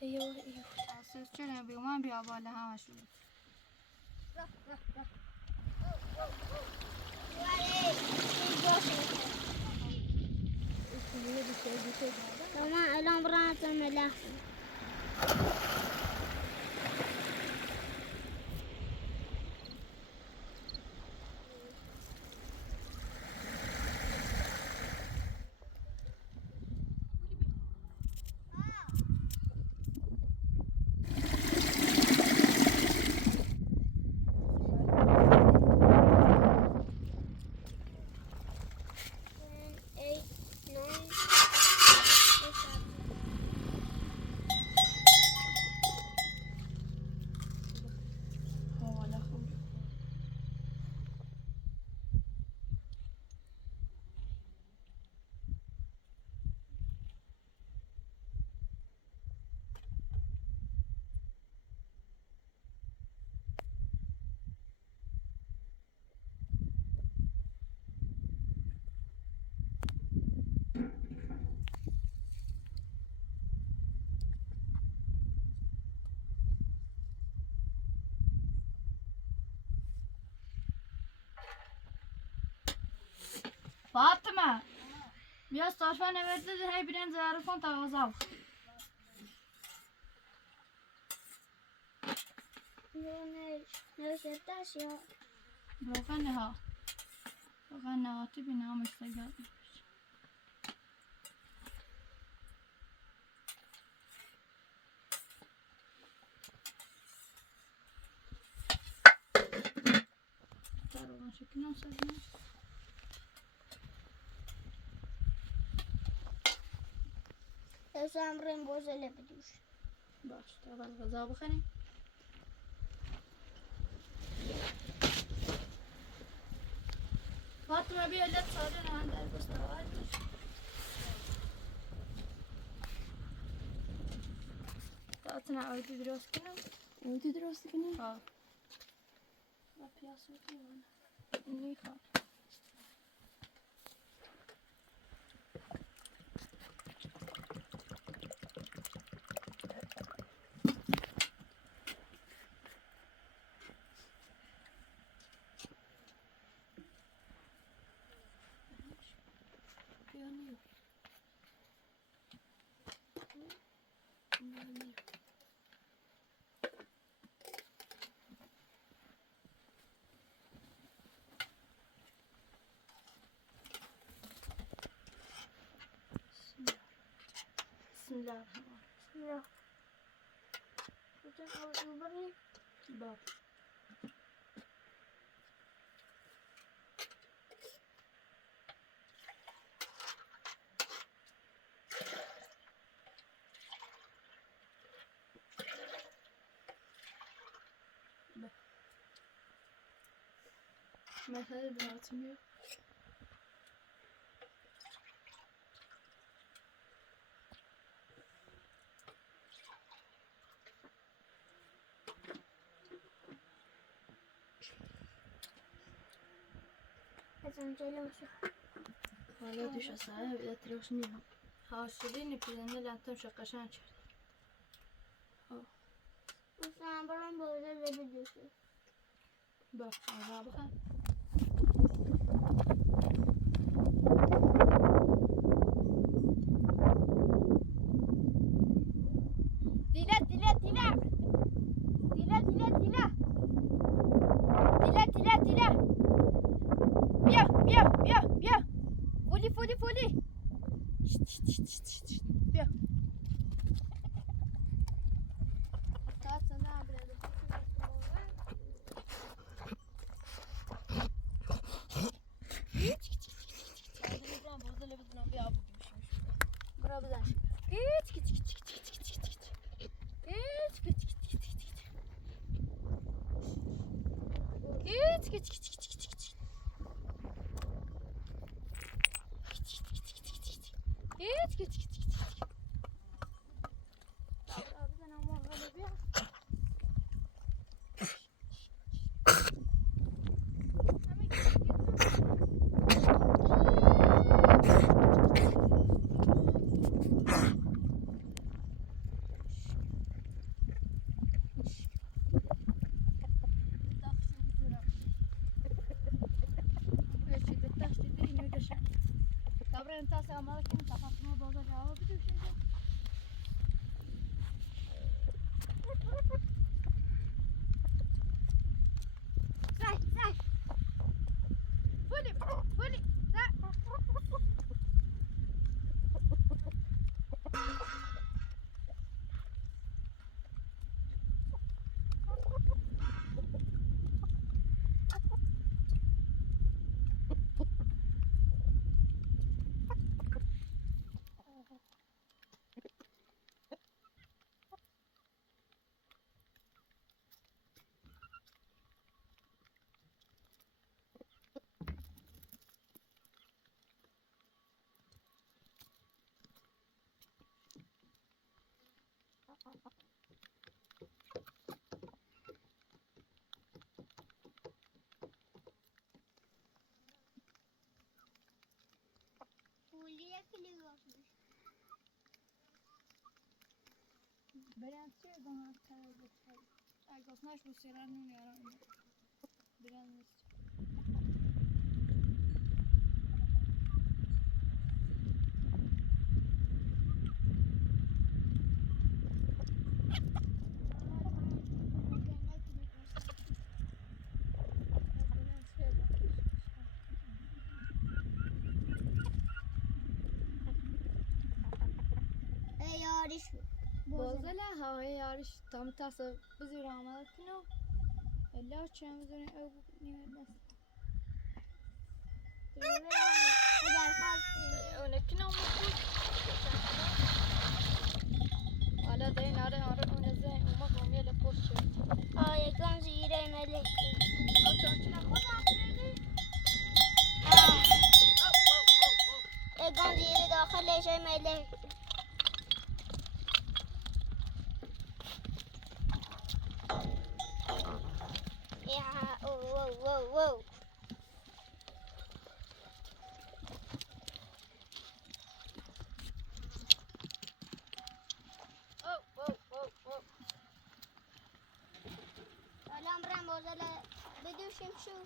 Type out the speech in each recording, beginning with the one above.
ایوه اساس چرا بیوم بیا بالا همشون تمام الان برات ملاح فاطمه بیا صرفه نورده ده هی برین زعرفان تا غذا نوشتش یا بغنه ها بغنه ها تبي نعم استقال شكلنا مسجنا لازم امرين بوزه لبدوش باش طبعا غذا بخني فاطمة بيها لا تصادنا عند البستوات تأتنا عودي دروسكنا عودي دروسكنا ها ما بياسوتي وانا إني خا بسم الله الرحمن الرحيم باب مثلا دلوقتي والله دوش الساعة بدأت تروشني ها شديني بلان لا تمشي قشان شد بس أنا برام بوزه لبدوش باب غذا بخن فولي بيا انت سامعك كم فقط ما بابا جواب بدوش زاي فولي زاي Kuliye kili olmuş. بريان شيء قام كان بتفعل قصناش بسيران يا بريان Yariş. بازله های یارش تام تاس بزیر آمده کنو الا چه میزنی او نیمه دست Eğer kalsın. اون کنو مفید حالا دین آره اون زین اوما قومیه لپوش Yegan zire melek. اکتون چنا خود آفریدی Yegan zire dakhilش melek. Ya wow. Salam ram bozala بدوشیم شو.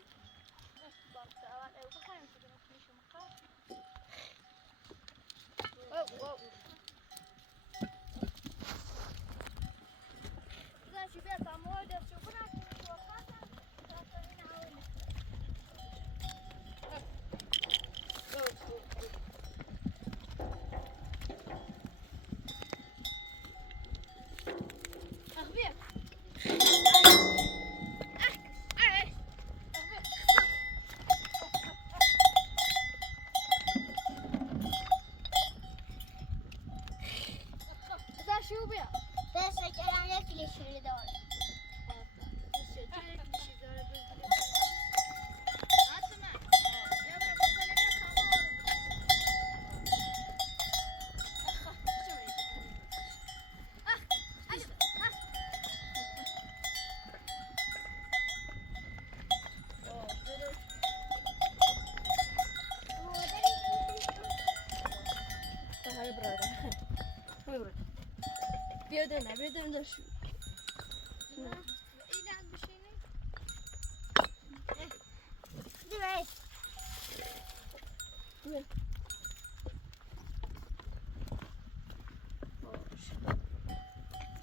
شو بيا بس كلام يكلي شو دور. بیادم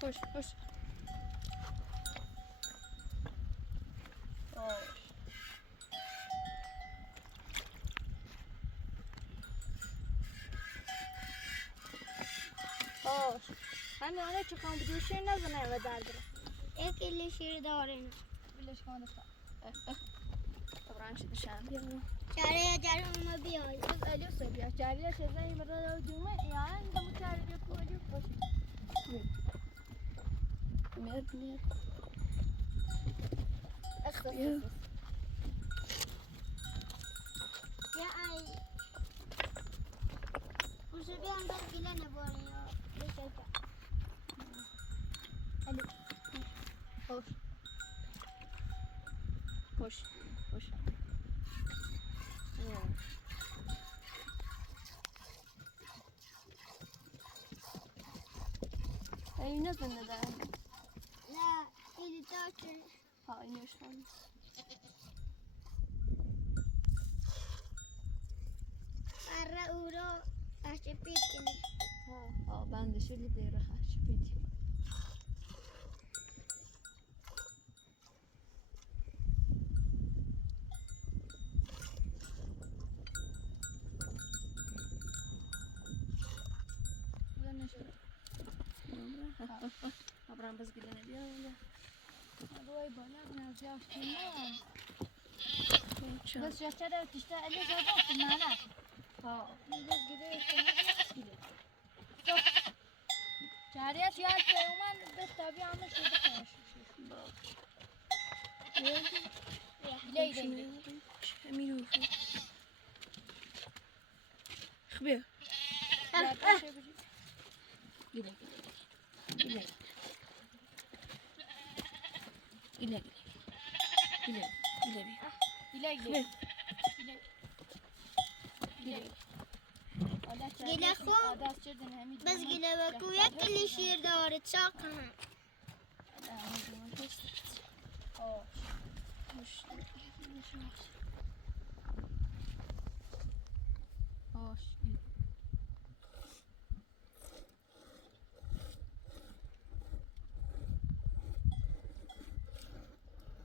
داشت خوش همین آنه چه کام بدوشه نزنه و دردره يكلي شو دورنا. بلش کام دستا طبعا شد شام بيا شارع جارو ما بيوي. بس اليو سبيا جاريه شزاي مره لو دومه يعني انت متعرف يكون اليو خوش مير اختص يا أي. وش بيعمل كلا نبوري ليش أنت؟ الو خوش اي نزل ده لا إذا تاكل. ها ايش هذا الرؤوس kura aşağı bitkin. Ha ben de şöyle de rahat şüpheti. Bu ne şey? Abram biz gidene bir öyle. Bu ay bana biraz yaşlı. Çok. Bas yaşlı işte 50 zaten nana. Ha. Biz gidiyoruz. Cariyat ya Teoman da tabii ama şurada konuşuyor. Leyla. Emir olsun. Xbir. Gile. Gile. Gile. Gile. Gile bir. Gile Xbir. Gile خوب بس گله بکو یک کلی شیر داره چاق هم Hoş.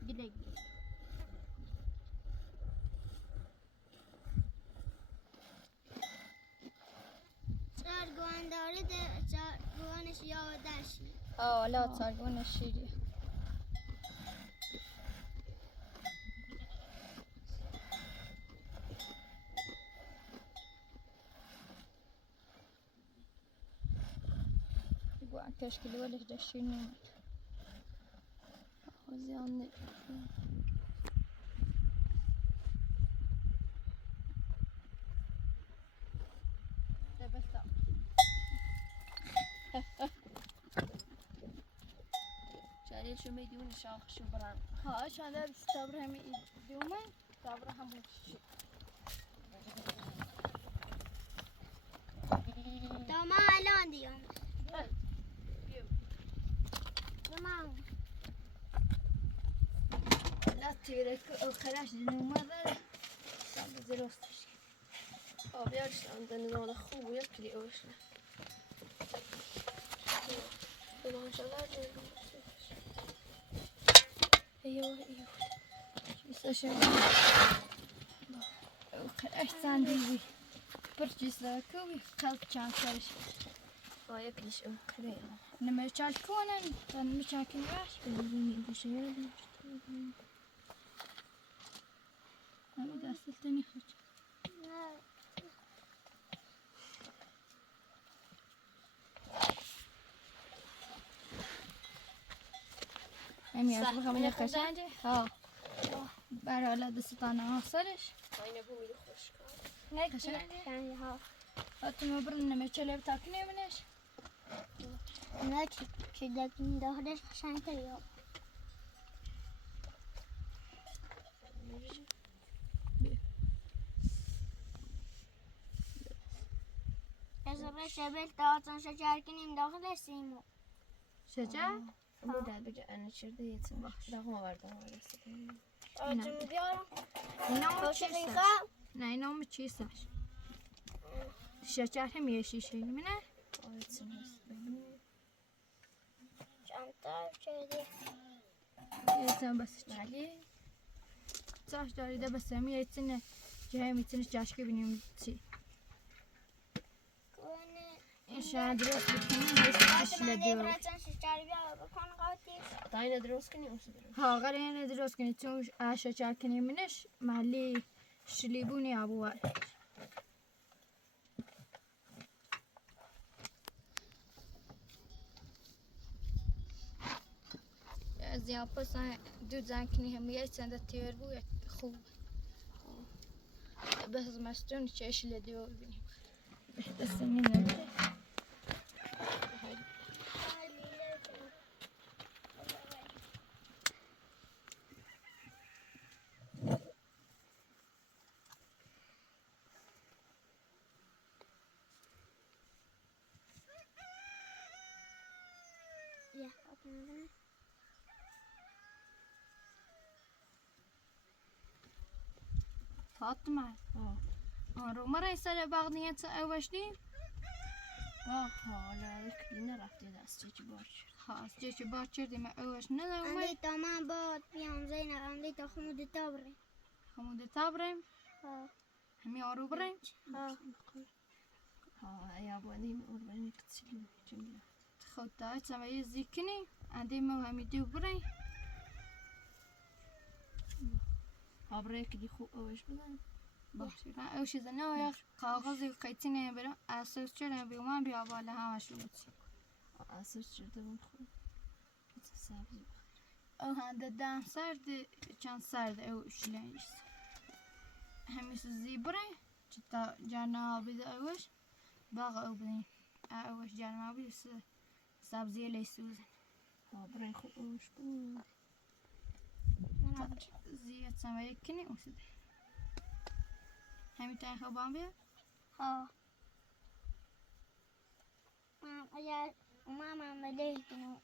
Gile gile. سرگوان داره ده سرگوانش یادشی لا ترجمة الشيري. يقول تشكيل ولا دشيني. وزيان. شعري شو ميدون شاخ شو بران. ها شو هذا استبر هم يدومين استبر هم وشي. داما الان دیام تمام لا تيرك أو خلاص إنه ماذا صار زروستش. بیارش عندنا نوع خوب یکلی اوشنا. بلان شلار ایوه. يستشعر. أحسن دي. برجس كوي قلب كان كرش. یکلیش ام کره. لما يشاركونا مشاكل راش. بلونی بشه. أنا داستني خش. أمي أصبح من الخشانة. ها. برا لا دستانا وصلش. اینه بومی خوش کن. نه خشانة. yani ha أتوم برن لما يشلب تاكني منش. ne çiğdekini daha şansı yok Ezra şebel dağıtın şekerkinin dahil esimu. شجاع. اما در بجا انا چرده یتیم داغم آوردم آورده Acımı diyorum. إنهم Hoşça تشيسش. kıyka. نه إنهم تشيسش. شجاع هم يشي شيء منه. آیتیم هست Çanta şeydi. يتم بس. ولی صح داري ده بس هم يتنه جاي ميتنه جاشكي بنيم تي. Kone. إن شاء الله درس بتكلم بس مش Zaten anne لديو. bıraksan şeker bir bakon katil. داینه درست کنی اون درست ها غير درس كني تون عاشا شاركني منش محلي شليبوني أبو وائل. زيان بس دو زانكني هم يتسند التير بو خوب. بس مستون شيش لديو بني. بس مني Ya bakın. فاطمة. رو مرا سر باغ نیت اوشتی باغ حالا کلی نرفته دست چی باش خاص جه با چردی ما اوش ندارم اندی تا من باد بیام زینب اندی تا خمود تا بریم خمود تابریم ها همی آرو بریم ها یا بودیم اوربانی کتسلی جمله خود دایت سمایی زیکنی اندی ما همی دو بریم ها برای کلی خوب اوش بدن باشه نه اوشی زنه یا کاغذی قیتی نمیبرم اساس چرا بیوم بیا بالا همش رو بچی اساس چرده بود خوب سبزی او هنده دم سرد چند سرد او شلنجس همیش زیبره چتا جانا بیده اوش باغ او بدین اوش جانا بیده سبزی لیسوزن ها برای خوب اوش بدن زیاد سمایی کنی اوسیده همی تای خوابان بیا ها من اگر من ملیه کنم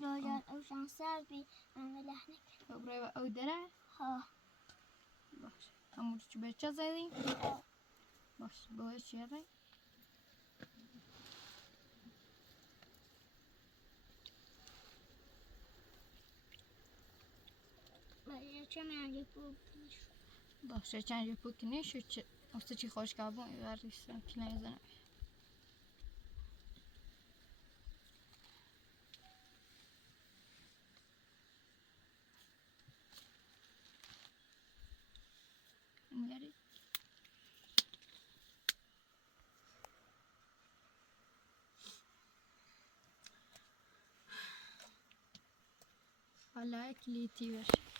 راجان اوشان سر بی من ملیه نکنم او برای او دره ها باش همون چی بچه زدی باش باید چیه رای من چه میگه خوب باشه چند جا پوکنی شد چه اصلا چی خوش کابون ایواریستم که نیزنم میاری حالا کلیتی باشه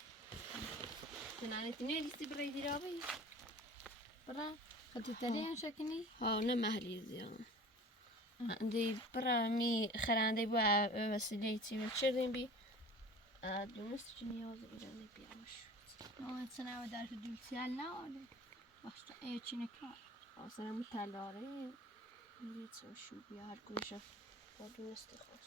تنانت نیستی برای دیرابی برا خطی ترین شکنی ها نه محلی زیان عندي برا مي خرانده بو وسيلتي وشرين بي دونست جنياز إيراني بيعمش ما سنة ودار في الجبسيال نا ولا باش ايه چینه کار أصلا متلاره نريد شو بيار كوشة ودونست خاص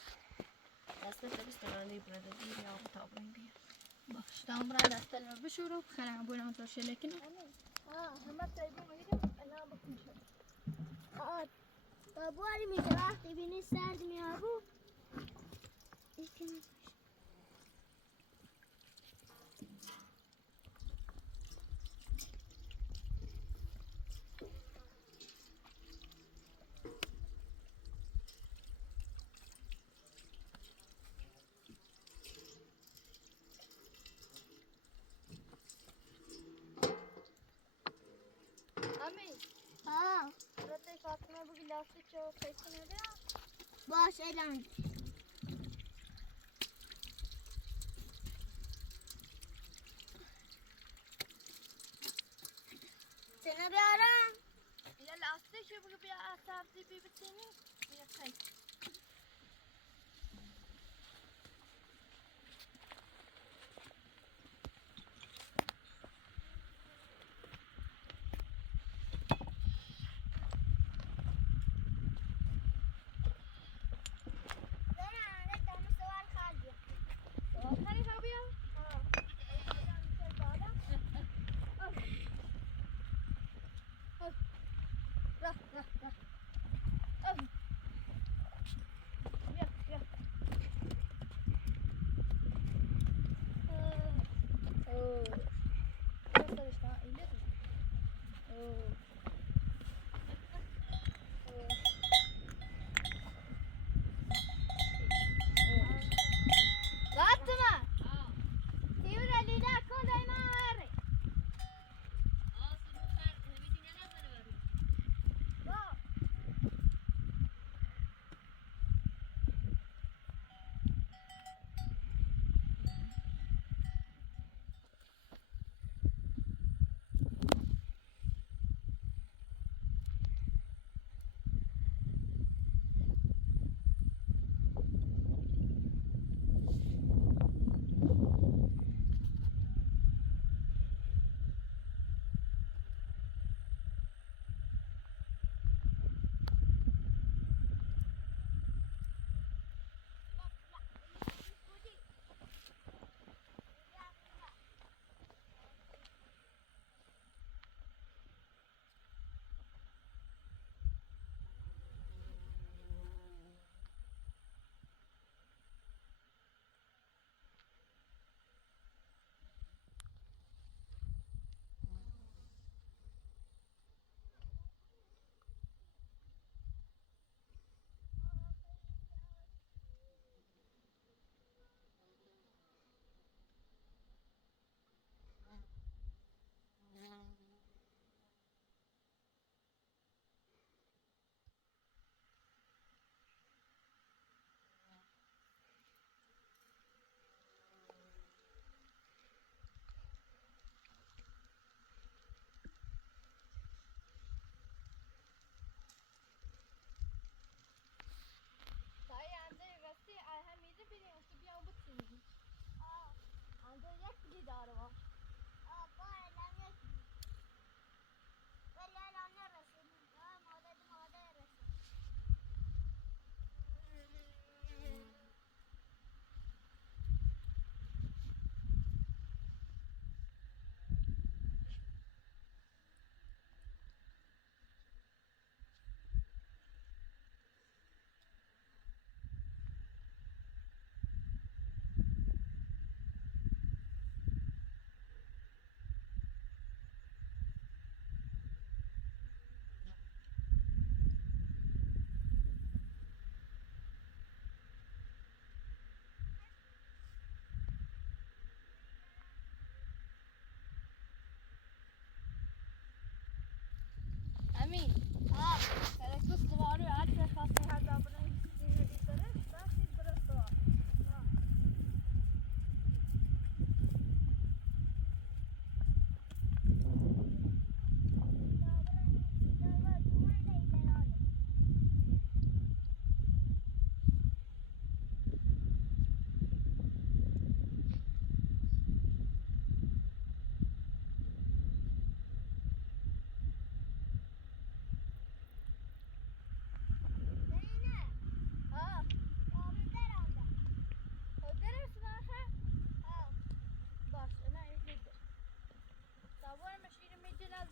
دست بس تنانده برا دير يا بتابرين بيا باش تام برا دست الما بشورو خلنا بونا متوشي لكن همه تایبون میگیرم الان بکن شد باباری میگه وقتی بینی سرد میارو رته فاطمه بگی لاستیک رو پیسی نده باش الان سنه بیارم یا لاستیک رو بگی بیا سبزی بی بتینی بیا پیس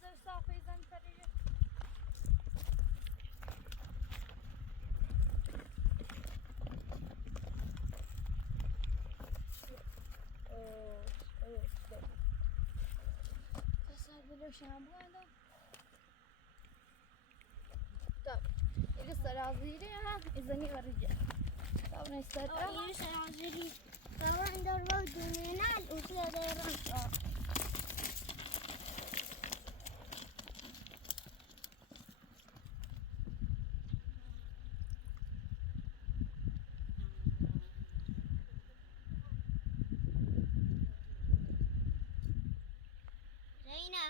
زر صافي زن فريجة تصابلو شامبوانا طب القصة العظيرة إذا ورجع طب نستر أولي سنعزلي طبعا دور موجود من الأوتيل ديران زينة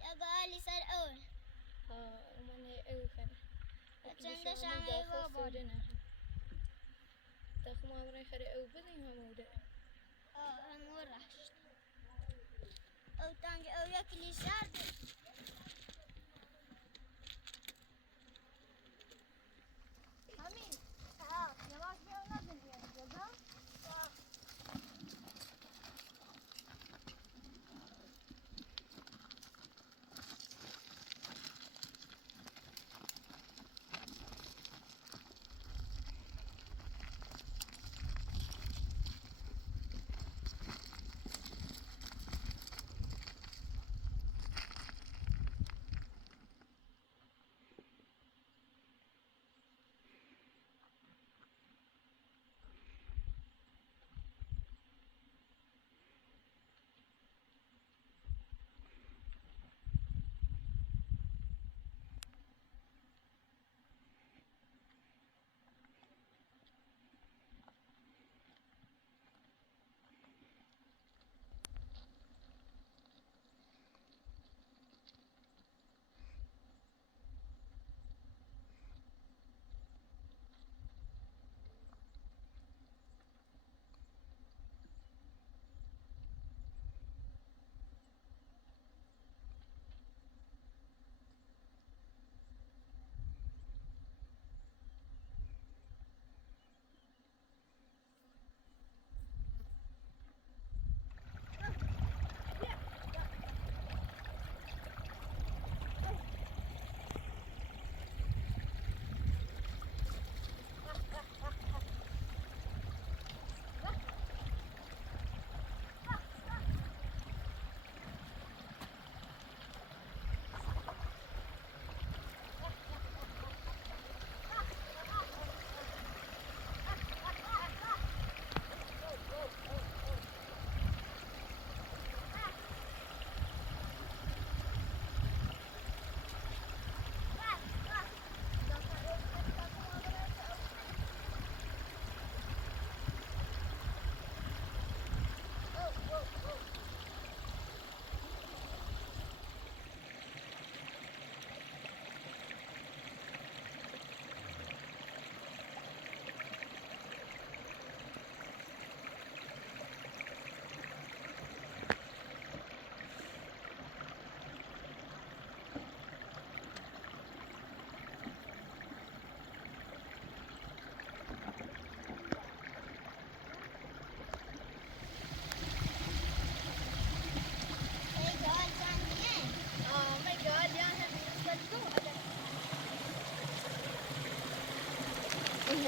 يا لي سر أول ومن أوخر أتشند شامي بابا تخم عمري خري أو بدي همودة هم ورحش أو تانجي أو ياكلي شارد همين يواش بيو نزل يا جزا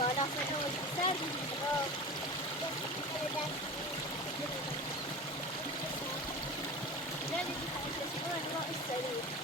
ولا فنو السر لازم تحسسون رأس السرير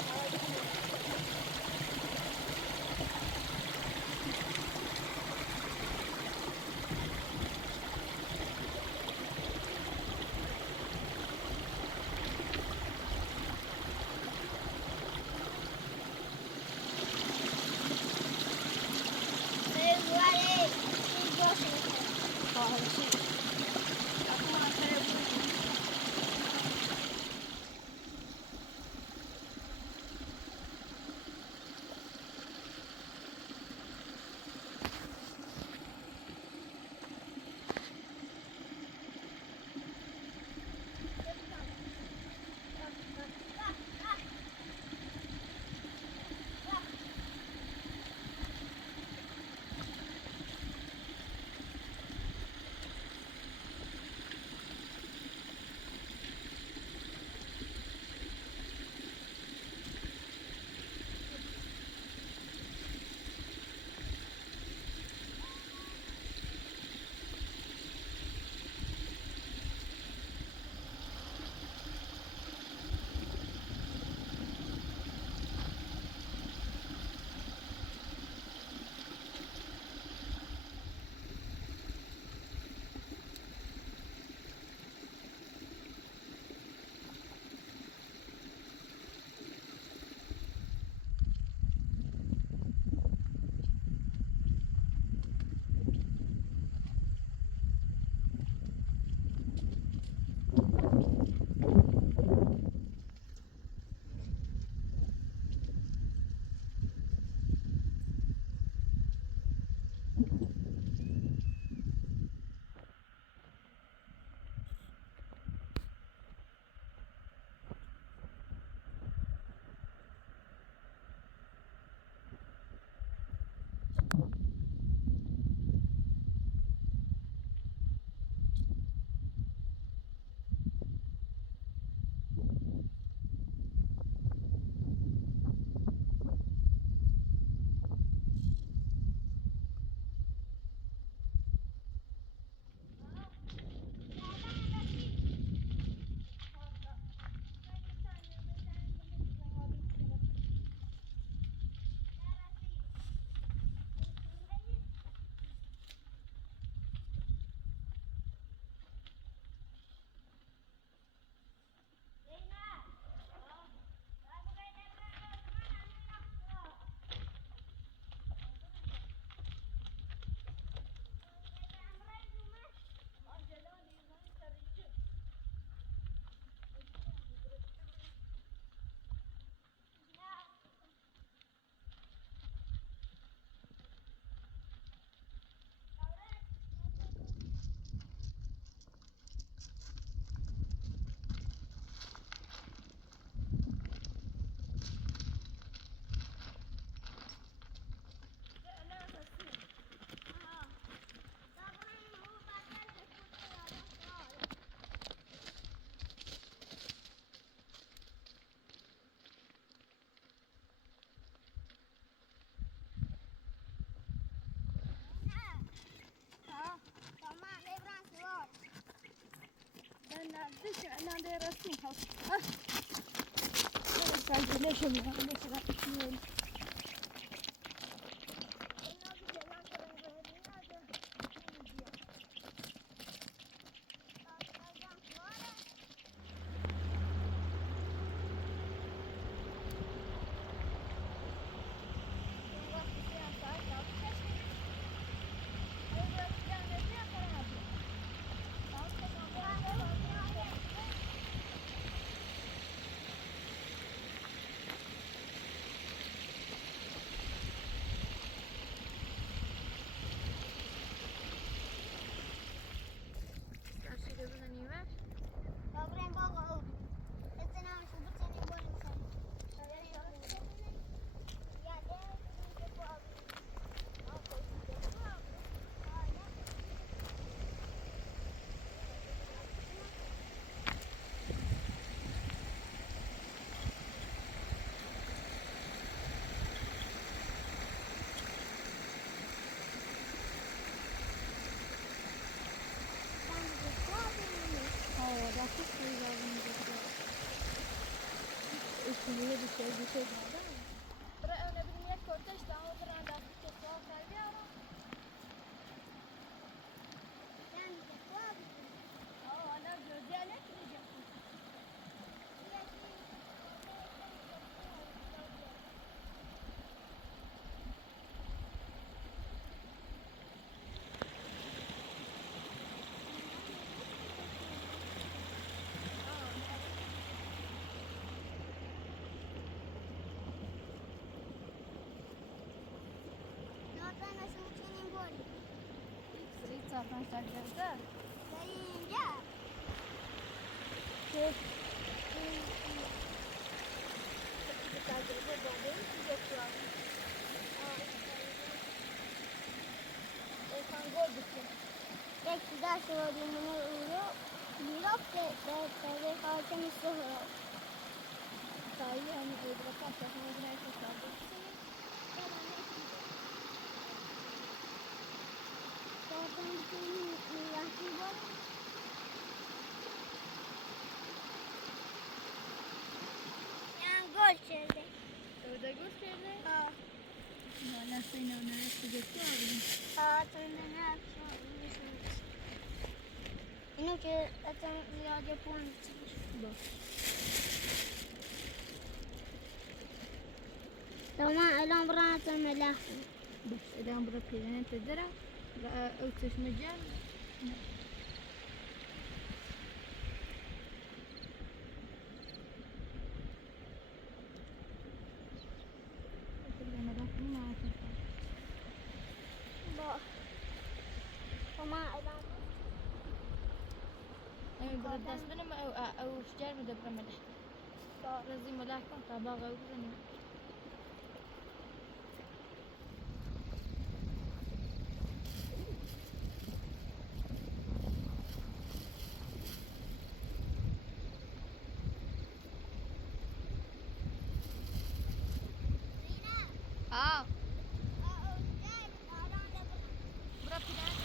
أنا دايرة رسمها. ليش ليش اینو که اصلا زیاده پوینت لو ما الان برات الملاح بس إذا بركي لأن أنت درا أو تش مجال وما الان أي برداس بنما أو شجار مدبر ملح رزي ملاح كم طباغة وبزني ها برا پیران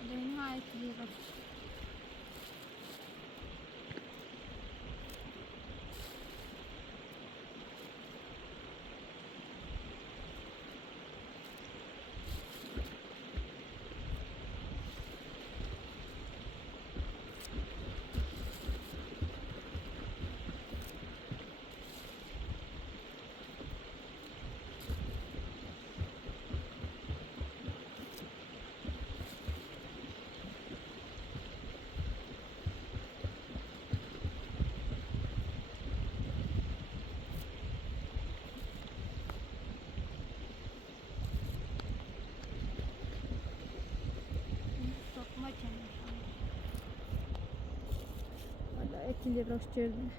بعدين هاي كبيرة sokma kendini. Valla etini roşçurdum.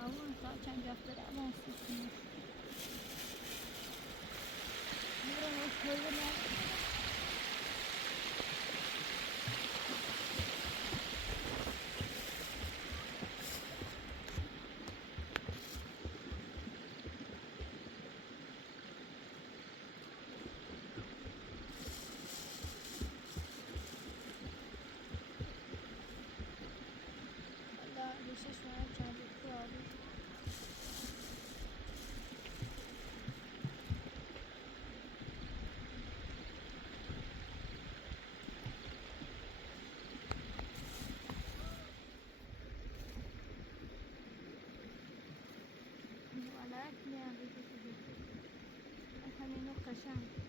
Kavun zaten göfteri alan süsünü. Buranın köyüne قشنگ.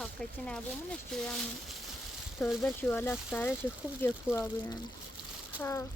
حقیقتی نبومونش تویم تربل شو والا سرش خوب جفو آبیدن. ها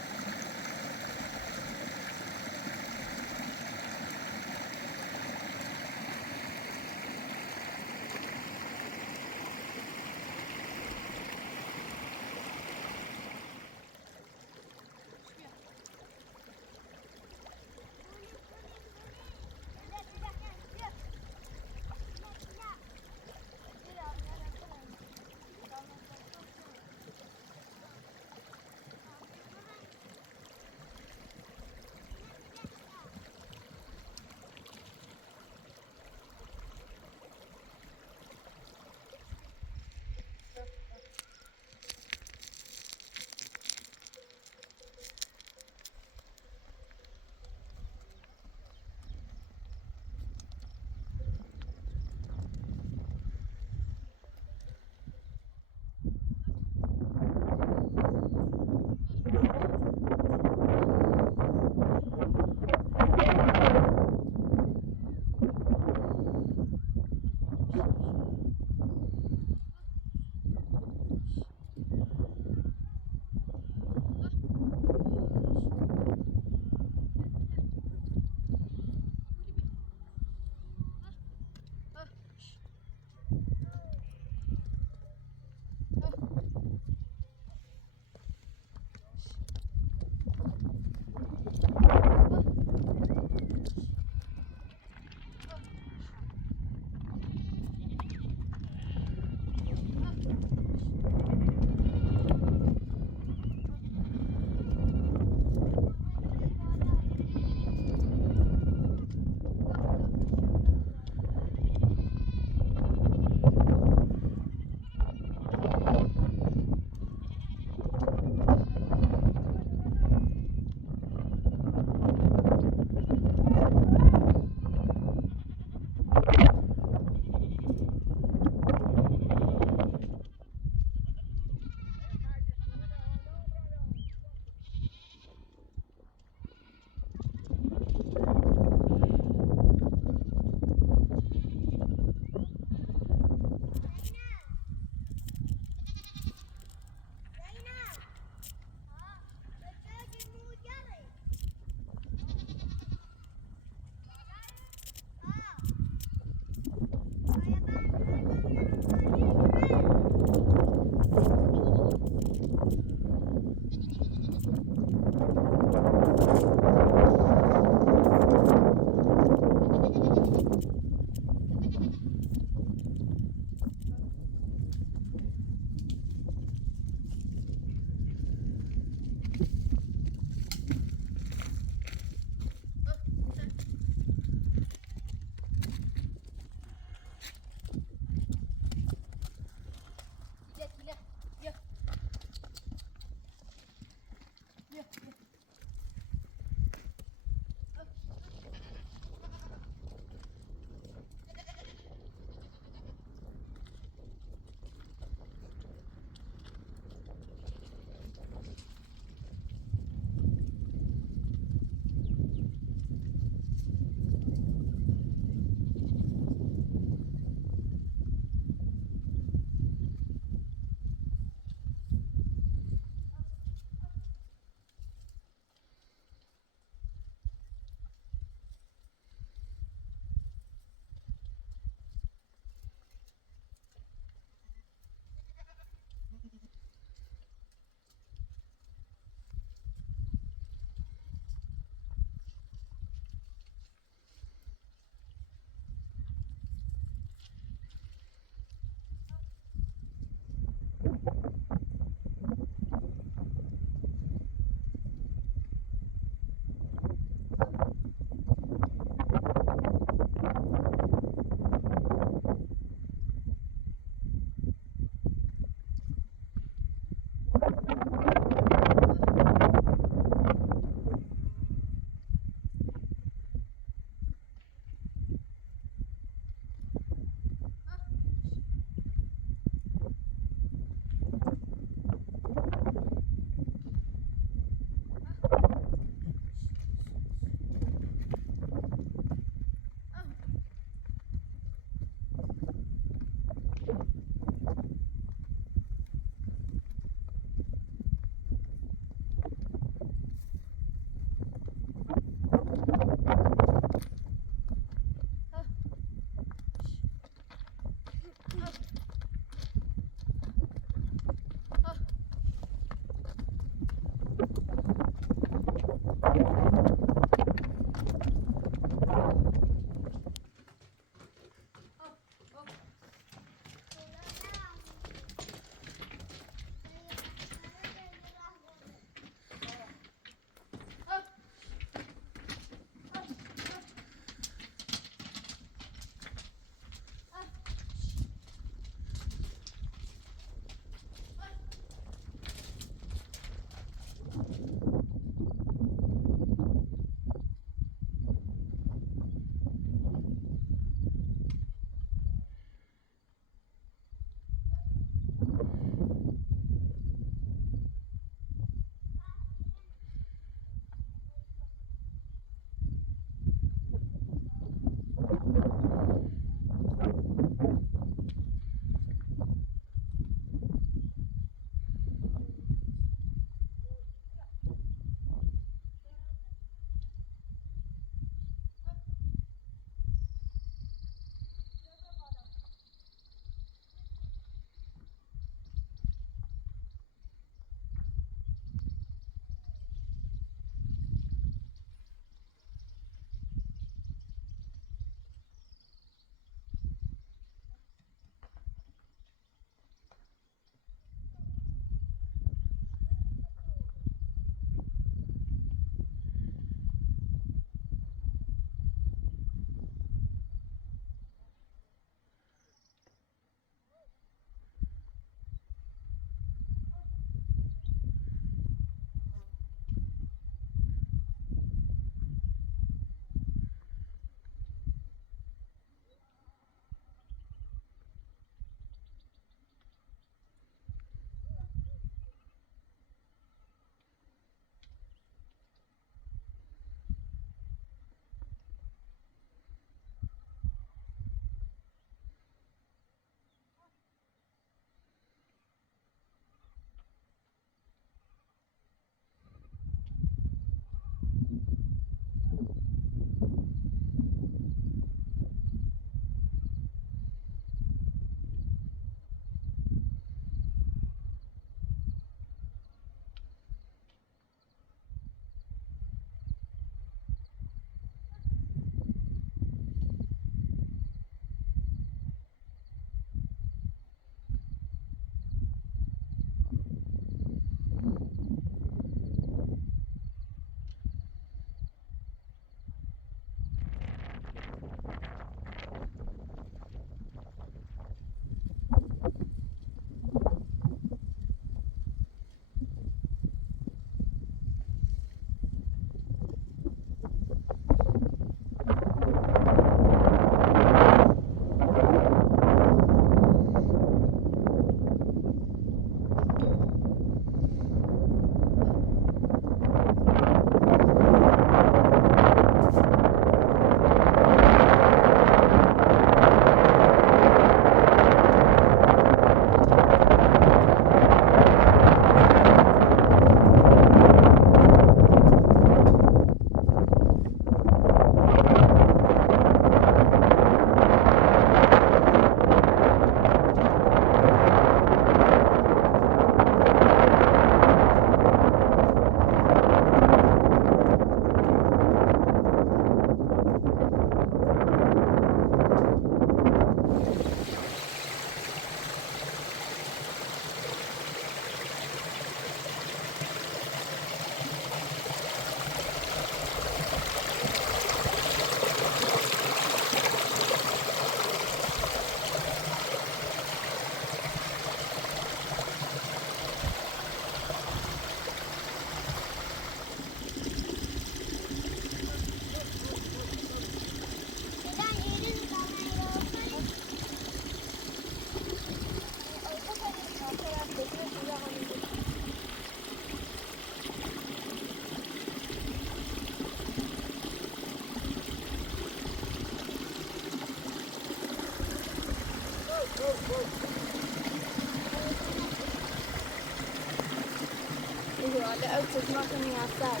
ايوه لا اوتز ما كان يعصر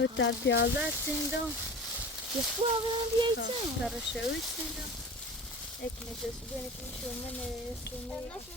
متر پیازه سیندم يخوى من بيتين ترى شوي سیندم یک نجس بینه که شو من سیمی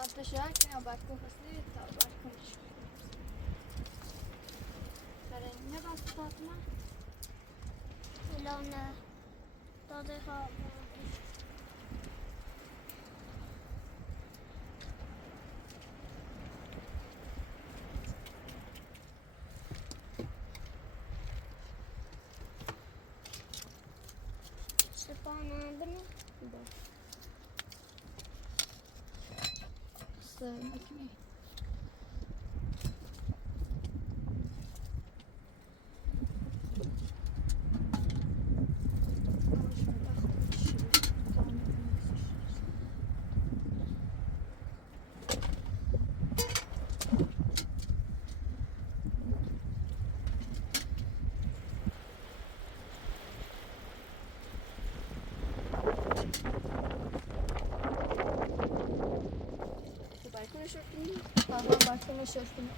آتشک نه باید کوفسنی تا باید کنش برای نباید فاطمه لون داده ها سپانه بنی مکنی باید شرفیم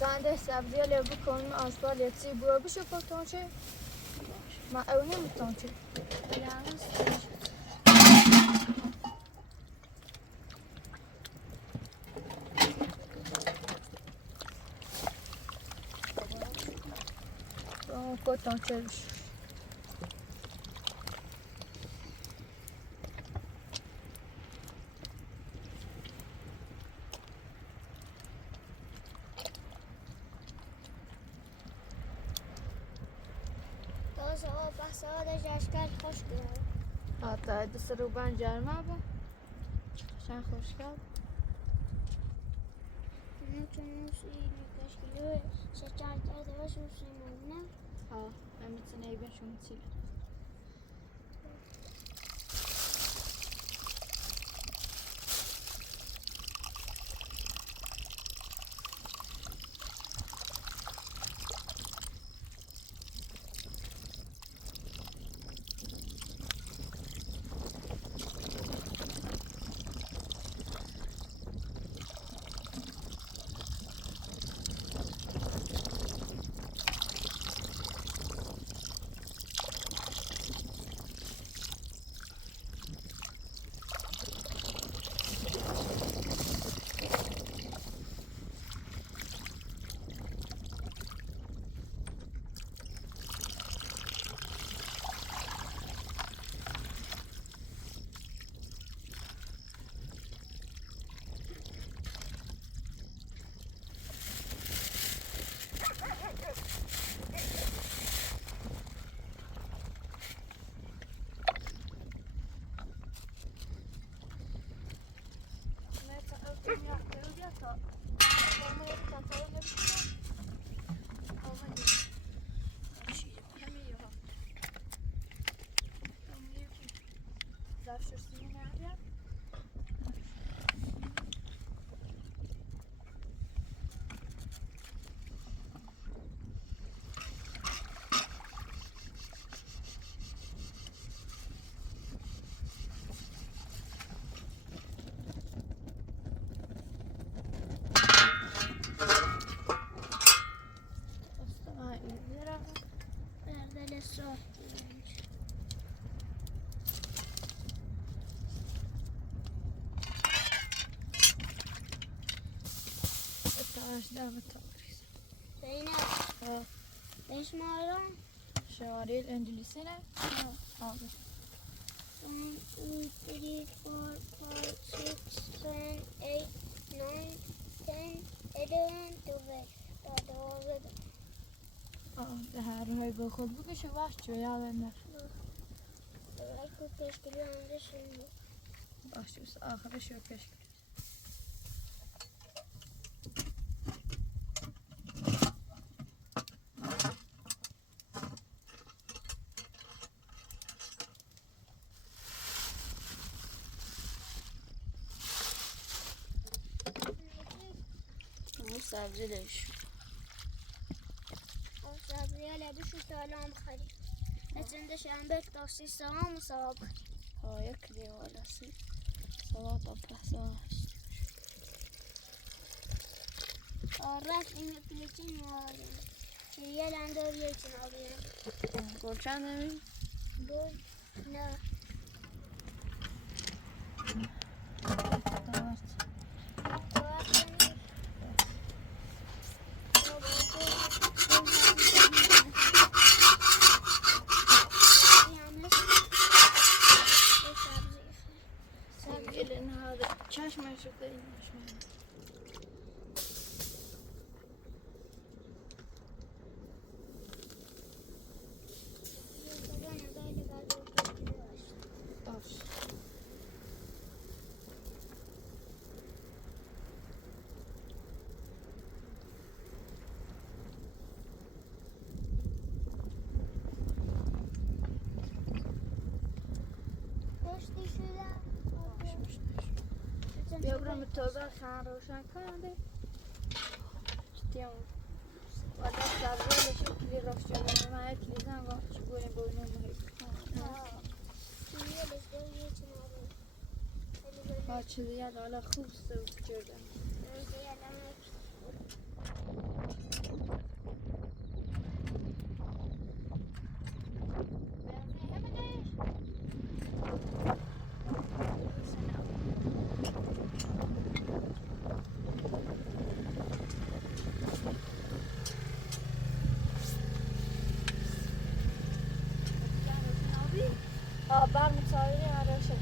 دانده سبزی لی بکنیم آشبال یکسی بو بشه پاکتان چه ما او نمیتان چه کتان چه بشه ساده جشکر خوش گرد حتی دست رو بند جرمه با شن خوش کرد نمیتونیم سوی نکشکیلوی شچار کرده و سوسی مونه ها نمیتونه ای بشون چیه آش دعوة تقريز بينا ليش مرة؟ شوارع الإنجليزية حاضر 1 2 3 4 5 6 7 8 9 10 11 12 det här har ju gått själv mycket så vart ju jag vet inte Jag kuppar skulle jag andra känna. vart ju så آخر شو كش مو سبزی ليش صبري لا بشو سلام خريف نتندش عم بك توصي سلام وصواب ها يكلي ولا سي صواب بحثا الرف إنك لكن وارد هي عنده بيتنا عبينا قول كان نمي قول لا لأن هذا شاش ما يشوف ذي مش مهم طاش بيبرم التوبة خان روشن کننده چتیم ولی سبزی لشو کلی روشن ما کلی زنگ چی بودیم بودیم ها چیزی یاد حالا خوب سوق کردم بعد متصوری عراشه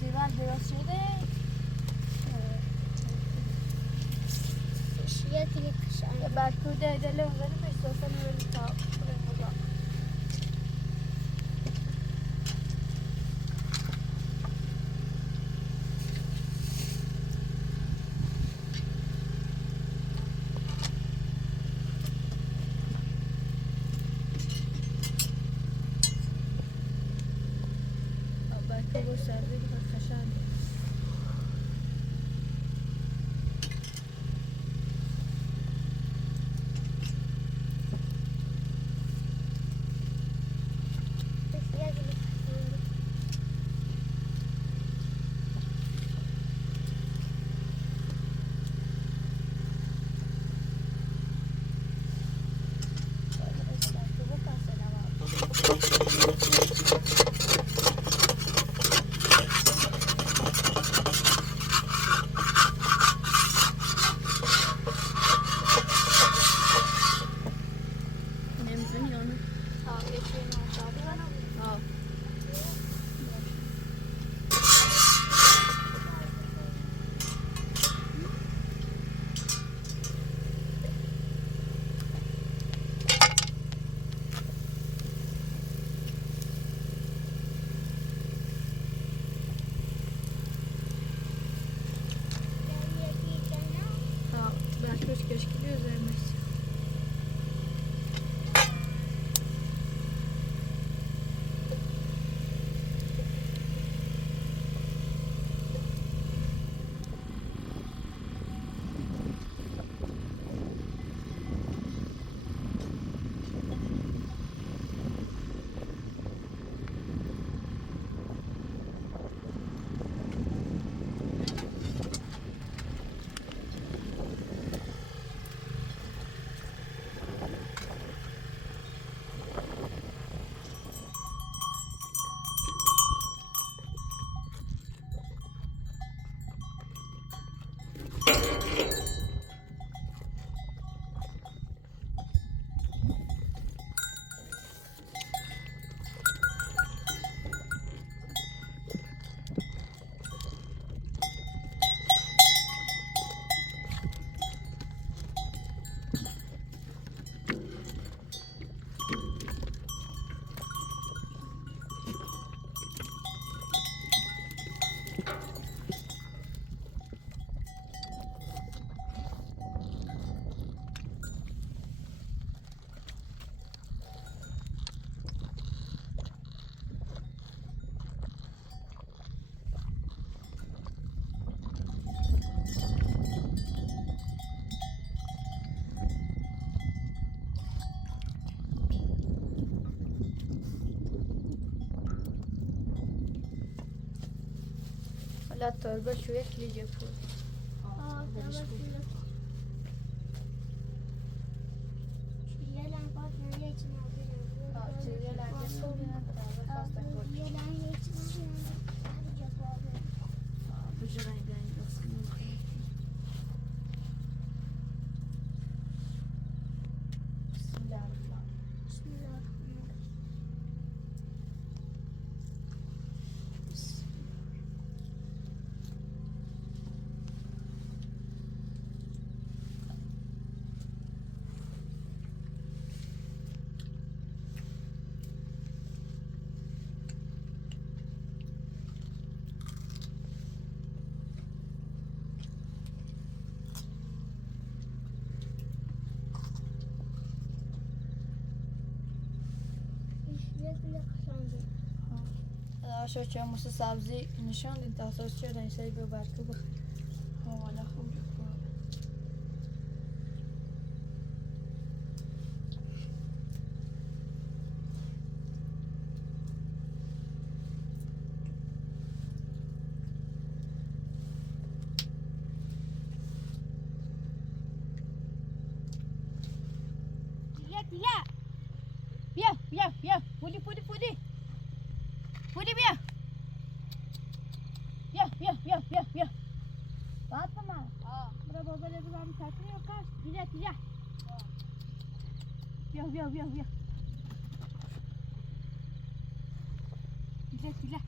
سیوان درست شده شيء بعد كده ده لو غير مش توصل للتاپ بعد سردی که خشن لا تربة شوية كلي جفول يلا فاطمة ليش ما بسم الله الرحمن الرحيم. شو كان موسى سابزي نشان دي تاسوس شو ده شيء بباركه هو ولا خمر لا يا فودي بيا يا فاطمة برافو بلا بلا مسافرين وكاش تجا يا تجا